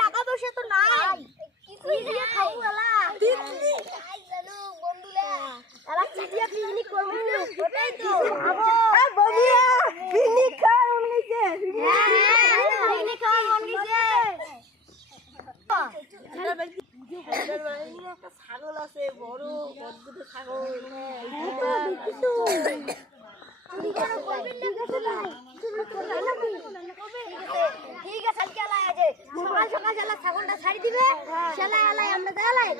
টাকা পয়সা তো নাই, ছাগল আছে বড় অদ্ভুত ছাগল। ঠিক আছে সকাল সকাল শালা ছাগলটা ছাড়ি দিবে, শালা আলাই আমরা দেলাই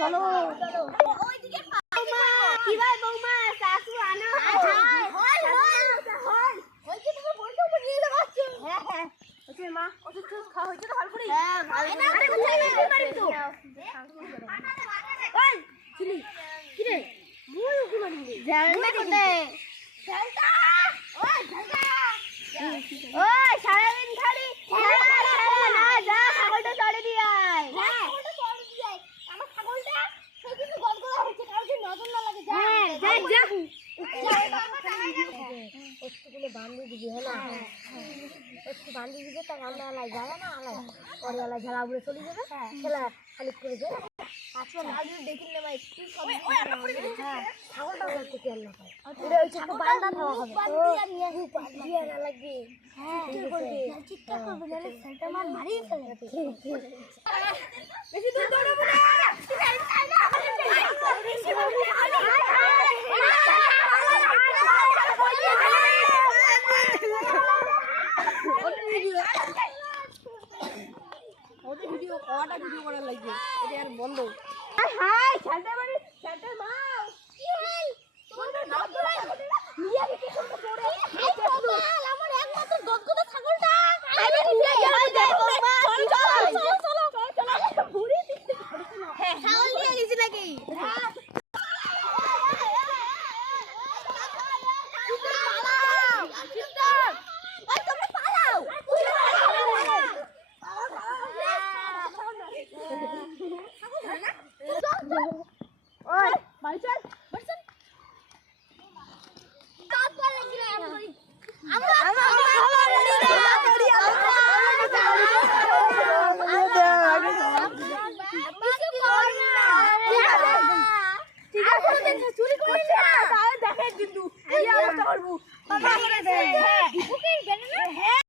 চলো কি ভাই বৌমা শাশু আনো মা ওষুধ খাওয়া হয়েছে তো ভালো করে সারাদিন খালি ছাগলটা চড়ে দিয়ে আমার ছাগলটা কিন্তু গলগলা হচ্ছে, কারোর নজর না লাগে। বান্ধি দিবি হ্যাঁ, একটু বান্ধি দিবে তা আমরা আলাই যাবে না, আলাই পরে আলাই ঝাড়া উড়ে চলে যাবে, খেলা খালি করে যাবে। আচ্ছা দেখি না ভাই ছাগলটা করতে কি আল্লাহ একটু বান্ধা দেওয়া হবে না লাগবে, চিৎকার করবে নাহলে সেটা মার মারিয়ে ফেলে। বেশি দূর দৌড়াবো না। ভিডিও করার লাগবে এটা আর বন্ধ। হাই ছাড়তে পারি ছাড়তে মাও কি হল তোমার নাম ধরে নিয়ে কি করতে পড়ে আমার একমাত্র গদগদা ছাগলটা আরে নিয়ে গেল দেখো চল চল ঘুরে দিতে হ্যাঁ ছাগল নিয়ে গেছি নাকি চুরি করে দেখে কিন্তু